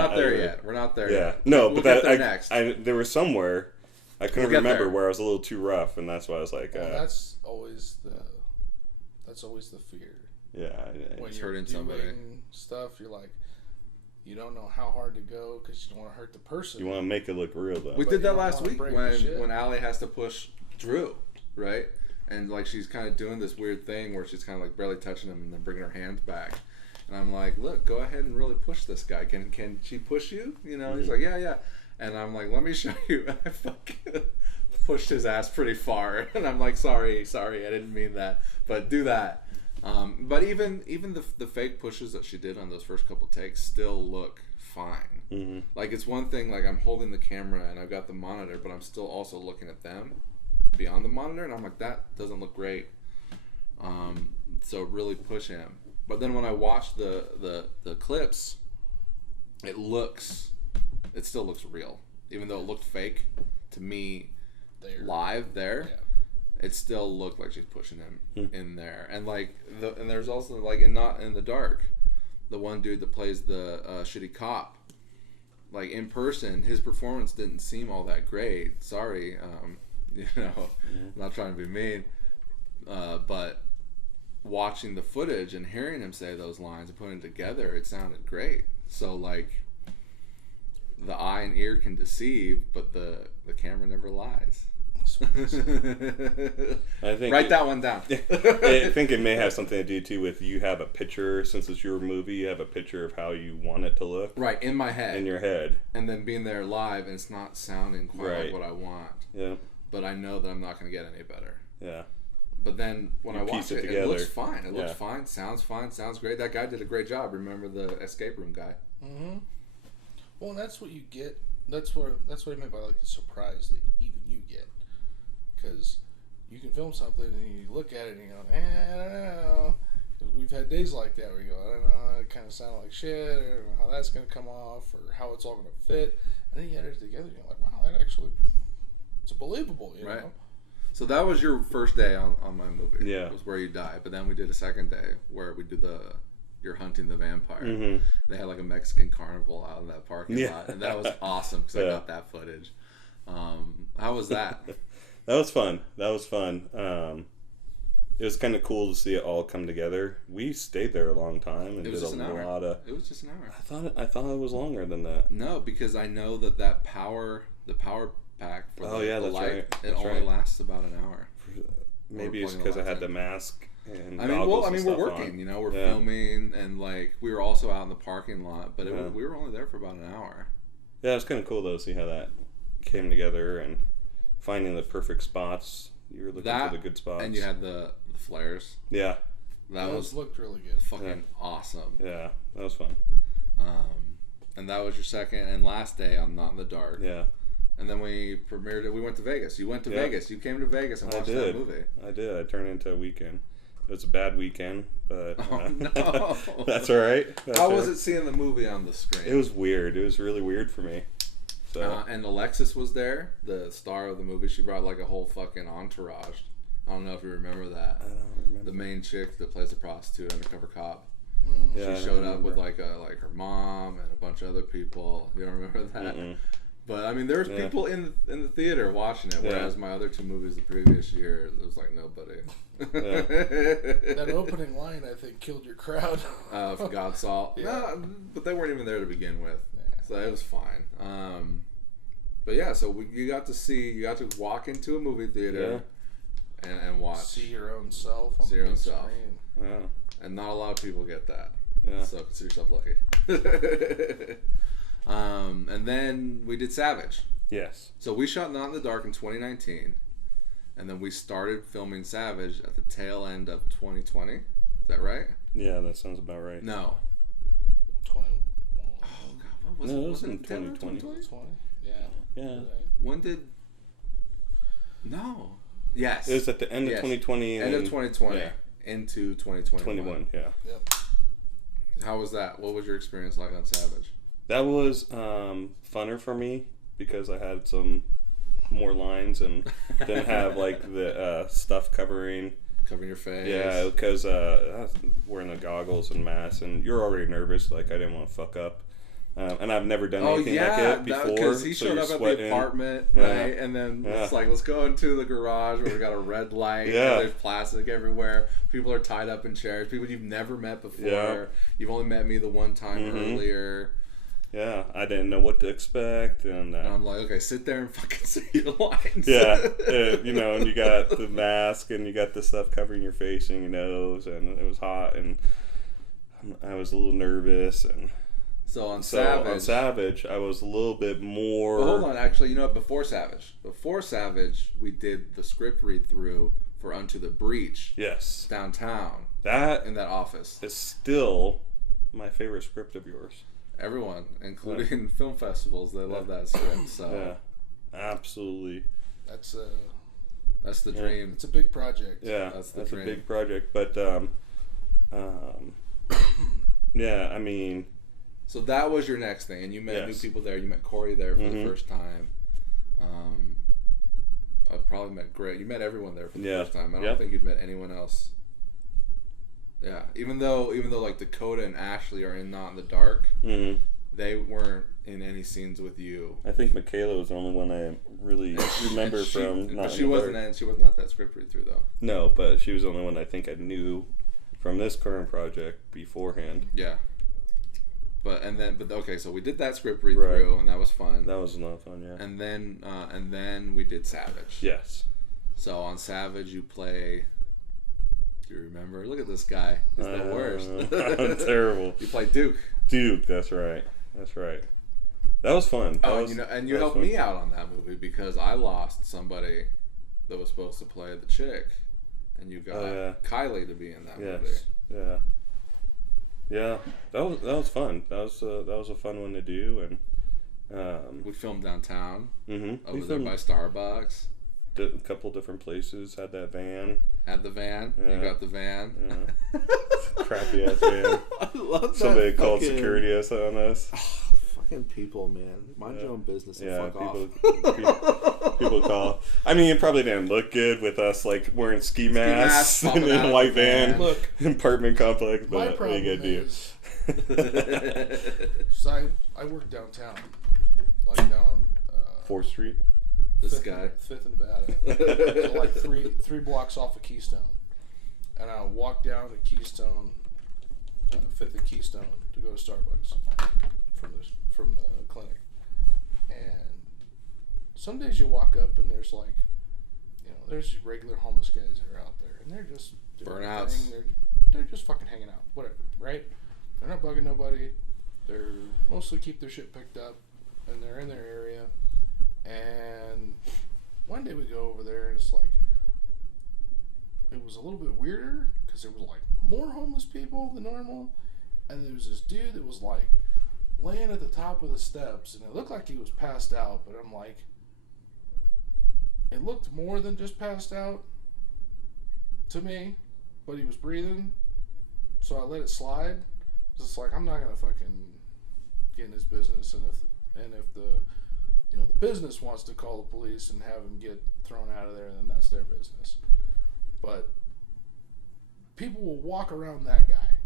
We're not there yet. No, we'll but get there next. There was somewhere I couldn't remember where I was a little too rough, and that's why I was like. That's always the fear. Yeah, when you're hurting somebody. Stuff, you're like, you don't know how hard to go because you don't want to hurt the person. You want to make it look real, though. We did that last week when Allie has to push Drew, right? And she's kind of doing this weird thing where she's kind of barely touching him and then bringing her hands back. And I'm like, look, go ahead and really push this guy. Can she push you? You know? Mm-hmm. He's like, yeah. And I'm like, let me show you. I fucking pushed his ass pretty far. And I'm like, sorry, I didn't mean that. But do that. But even the fake pushes that she did on those first couple takes still look fine. Mm-hmm. It's one thing, I'm holding the camera and I've got the monitor, but I'm still also looking at them beyond the monitor. And I'm like, that doesn't look great. So really push him. But then when I watch the clips, it still looks real. Even though it looked fake to me live there, it still looked like she's pushing him in there. And and there's also in Not in the Dark, the one dude that plays the shitty cop, in person, his performance didn't seem all that great. Sorry, I'm not trying to be mean, but watching the footage and hearing him say those lines and putting it together, it sounded great. So the eye and ear can deceive, but the camera never lies. I think write that one down. I think it may have something to do too with you have a picture, since it's your movie, you have a picture of how you want it to look. Right, in my head. In your head. And then being there live and it's not sounding quite like what I want. Yeah. But I know that I'm not going to get any better. Yeah. But then when I watch it, it looks fine. It looks fine, sounds great. That guy did a great job. Remember the escape room guy? Mm-hmm. Well, and that's what you get. That's what I meant by the surprise that even you get. Because you can film something and you look at it and you go, I don't know. We've had days like that where you go, I don't know, it kind of sounded like shit, or I don't know how that's going to come off, or how it's all going to fit. And then you edit it together and you're like, wow, that actually, it's believable, you know? So that was your first day on my movie. Yeah. Was where you died. But then we did a second day where we did you're hunting the vampire. Mm-hmm. They had a Mexican carnival out in that parking lot. And that was awesome because I got that footage. How was that? That was fun. It was kind of cool to see it all come together. We stayed there a long time and did a lot of. It was just an hour. I thought it was longer than that. No, because I know the power pack for the light, right. It only lasts about an hour. Maybe it's because I had the mask and we're working. On. We're filming and we were also out in the parking lot, but we were only there for about an hour. Yeah, it's kind of cool though to see how that came together and finding the perfect spots. You were looking for the good spots, and you had the flares. Yeah, those looked really good. Fucking awesome. Yeah, that was fun. And that was your second and last day on Not in the Dark. Yeah. And then we premiered it. We went to Vegas. You went to Vegas. You came to Vegas and watched that movie. I did. I turned into a weekend. It was a bad weekend, but no. That's all right. How was it seeing the movie on the screen? It was weird. It was really weird for me. So. And Alexis was there, the star of the movie. She brought like a whole fucking entourage. I don't know if you remember that. I don't remember. The main chick that plays the prostitute, undercover cop. Yeah, she showed up with like her mom and a bunch of other people. You don't remember that? Mm-mm. But I mean, there was people in the theater watching it. Whereas my other 2 movies the previous year, there was like nobody. That opening line, I think, killed your crowd. For God's salt. Yeah. No, but they weren't even there to begin with, so it was fine. But yeah, so you got to walk into a movie theater and watch. See your own self on the big screen. Yeah. And not a lot of people get that. Yeah. So consider yourself lucky. And then we did Savage. Yes. So we shot Not in the Dark in 2019, and then we started filming Savage at the tail end of 2020. Is that right? Yeah, that sounds about right. No. 21. Oh God, what was it? No, it was was in it 2020? 2020? Yeah. Yeah. When did? No. Yes. It was at the end of 2020. End of 2020 into 2021. 21. Yeah. Yep. How was that? What was your experience like on Savage? That was funner for me because I had some more lines and didn't have like the stuff covering your face. Yeah, because I was wearing the goggles and mask, and you're already nervous. Like I didn't want to fuck up, and I've never done anything like it before. Because he showed up at the apartment, right? And then it's like, let's go into the garage where we got a red light. Yeah. And there's plastic everywhere. People are tied up in chairs. People you've never met before. Yeah. You've only met me the one time earlier. Yeah, I didn't know what to expect, and I'm like, okay, sit there and fucking say your lines. Yeah, and you got the mask, and you got the stuff covering your face and your nose, and it was hot, and I was a little nervous, and so on Savage, I was a little bit more. Well, hold on, actually, you know what? Before Savage, we did the script read through for Unto the Breach. Yes, downtown. That in that office is still my favorite script of yours. Everyone, including film festivals, they love that script. So yeah, absolutely. That's the dream. It's a big project. Yeah, that's a big project. But yeah, I mean. So that was your next thing, and you met new people there. You met Cory there for the first time. I probably met Grit. You met everyone there for the first time. I don't think you'd met anyone else. Yeah, even though like Dakota and Ashley are in Not in the Dark, they weren't in any scenes with you. I think Michaela was the only one I really remember from Not in the Dark. She wasn't at that script read through though. No, but she was the only one I think I knew from this current project beforehand. Yeah. But okay, so we did that script read through, and that was fun. That was a lot of fun, yeah. And then we did Savage. Yes. So on Savage, you play. Do you remember? Look at this guy. He's the worst. I'm terrible. You play Duke. Duke, that's right. That was fun. You helped me out on that movie because I lost somebody that was supposed to play the chick, and you got Kylie to be in that movie. Yeah. Yeah, that was fun. That was a fun one to do, and we filmed downtown over there by Starbucks. A couple different places. Had that van. Had the van. Yeah. You got the van. Yeah. Crappy ass van. I love that. Somebody called security on us. Fucking people, man. Mind your own business and fuck off. People call. I mean, it probably didn't look good with us like wearing ski masks in a white van. Look, apartment complex, but my problem is, so I work downtown, like down on 4th Street. This guy, 5th and Nevada, so like three blocks off of Keystone, and I walk down to Keystone, 5th and Keystone to go to Starbucks from the clinic, and some days you walk up and there's like, there's regular homeless guys that are out there, and they're just burnouts. They're just fucking hanging out, whatever, right? They're not bugging nobody. They're mostly keep their shit picked up, and they're in their area. And one day we go over there, and it's like, it was a little bit weirder because there was like more homeless people than normal, and there was this dude that was like laying at the top of the steps, and it looked like he was passed out, but I'm like, it looked more than just passed out to me, but he was breathing, so I let it slide. It's like, I'm not gonna fucking get in his business, and if the business wants to call the police and have him get thrown out of there, then that's their business. But people will walk around that guy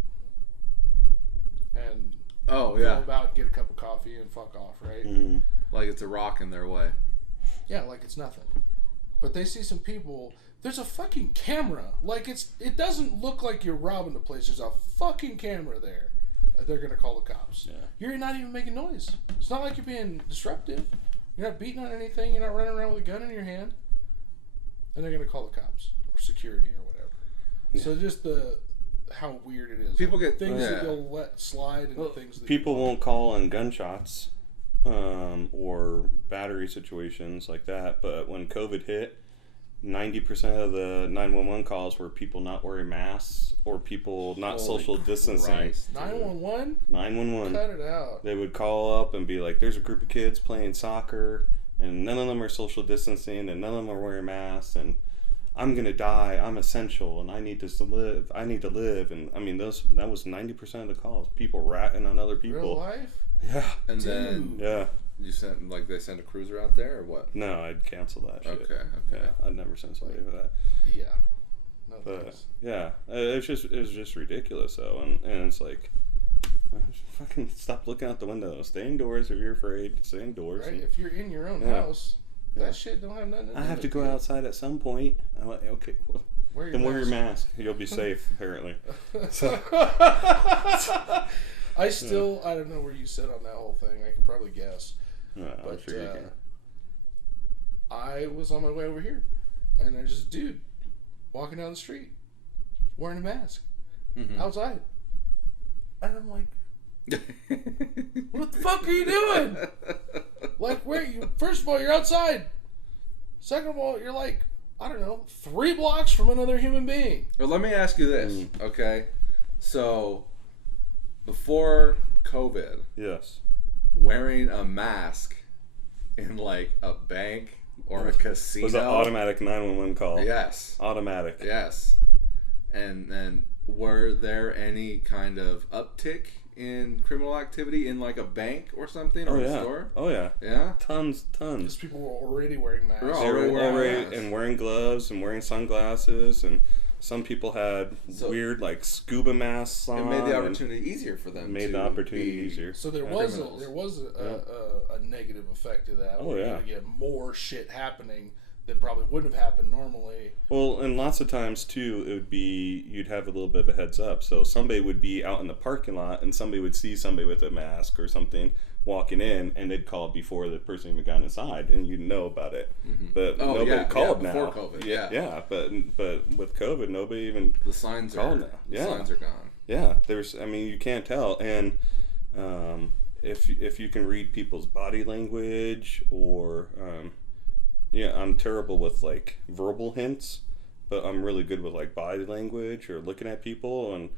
and go about, get a cup of coffee, and fuck off, right? Mm-hmm. Like it's a rock in their way. Yeah, like it's nothing. But they see some people. There's a fucking camera. Like it doesn't look like you're robbing the place. There's a fucking camera there. They're gonna call the cops. Yeah. You're not even making noise. It's not like you're being disruptive. You're not beating on anything. You're not running around with a gun in your hand. And they're gonna call the cops or security or whatever. Yeah. So just how weird it is. People get things that you'll let slide, and things that people won't call on gunshots or battery situations like that. But when COVID hit, 90% of the 911 calls were people not wearing masks or people not social distancing. 911? 911. Cut it out. They would call up and be like, there's a group of kids playing soccer, and none of them are social distancing, and none of them are wearing masks, and I'm going to die. I'm essential, and I need to live. And I mean, that was 90% of the calls. People ratting on other people. Real life? Yeah. And then... Yeah. You sent, like, they sent a cruiser out there, or what? No, I'd cancel that shit. Okay. Yeah, I'd never send somebody for that. Yeah. No but, thanks. yeah, it's just ridiculous, though. And it's like, fucking stop looking out the window. Stay indoors if you're afraid. Stay indoors. Right? If you're in your own house, that shit don't have nothing to do with it. I have to go outside at some point. I'm like, okay, well, wear your mask. You'll be safe, apparently. So. I don't know where you sit on that whole thing. I could probably guess. But I'm sure you can. I was on my way over here, and there's this dude walking down the street wearing a mask outside. And I'm like, what the fuck are you doing? Like, where you? First of all, you're outside. Second of all, you're like, I don't know, 3 blocks from another human being. Well, let me ask you this, okay? So, before COVID, yes, wearing a mask in like a bank or a casino was an automatic 911 call. Yes, automatic. Yes, and then were there any kind of uptick in criminal activity in like a bank or something or a store? Oh yeah, yeah, tons. Because people were already wearing masks. They were already and wearing gloves and wearing sunglasses, and some people had weird like scuba masks on. It made the opportunity easier for them. Made the opportunity easier. So there was a negative effect to that. Oh yeah, you get more shit happening that probably wouldn't have happened normally. Well, and lots of times too, it would be you'd have a little bit of a heads up. So somebody would be out in the parking lot, and somebody would see somebody with a mask or something walking in, and they'd call before the person even got inside, and you'd know about it. But nobody called now. Before COVID, yeah. But with COVID, nobody even the signs called are now. The signs are gone. Yeah, you can't tell, and if you can read people's body language or I'm terrible with like verbal hints, but I'm really good with like body language or looking at people. And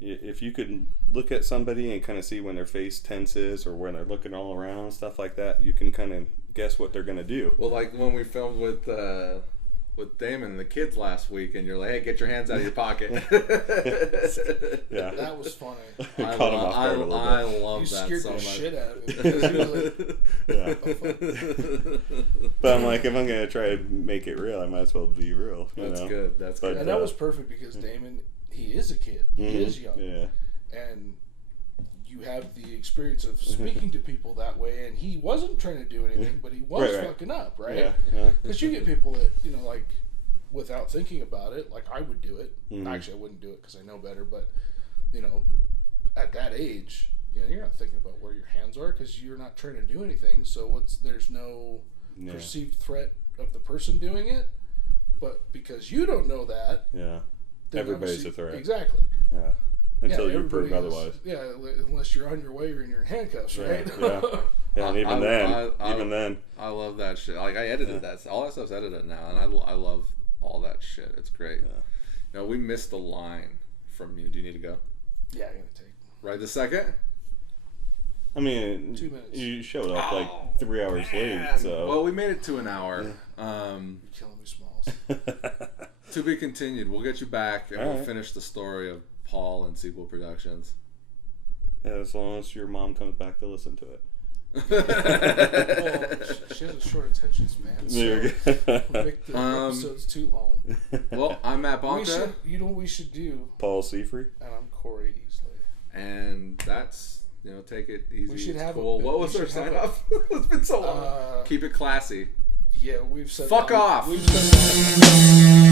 if you could look at somebody and kind of see when their face tenses or when they're looking all around, stuff like that, you can kind of guess what they're gonna do. Well, like when we filmed with Damon and the kids last week, and you're like, "Hey, get your hands out of your pocket." Yeah, that was funny. I caught him off guard a little bit. I love that so much. You scared the shit out of me. Yeah. But I'm like, if I'm gonna try to make it real, I might as well be real. That's good. That's good. And that was perfect because Damon, he is a kid. He is young. Yeah. And you have the experience of speaking to people that way, and he wasn't trying to do anything, but he was fucking up, right? Yeah. Because you get people that, like, without thinking about it, like I would do it. Actually, I wouldn't do it because I know better, but, at that age, you're not thinking about where your hands are because you're not trying to do anything, so there's no perceived threat of the person doing it, but because you don't know that, everybody's a threat. Exactly. Yeah. Until you prove otherwise. Yeah, unless you're on your way or you're in handcuffs, right? Yeah, and even then. I love that shit. Like, I edited that. All that stuff's edited now, and I love all that shit. It's great. Yeah. We missed a line from you. Do you need to go? Yeah, I'm going to take. Right this second? I mean, 2 minutes. You showed up like 3 hours late, so. Well, we made it to an hour. You're killing me, Smalls. To be continued. We'll get you back, and All we'll right. finish the story of Paul and Sequel Productions. Yeah, as long as your mom comes back to listen to it. Well, she has a short attention span, so There you go. make the episodes too long. Well, I'm Matt Bonta. You know what we should do? Paul Sifre. And I'm Cory Easley. And that's, take it easy. We should have cool. What was our sign off? It's been so long. Keep it classy. Yeah, we've said Fuck that. off. We've said that.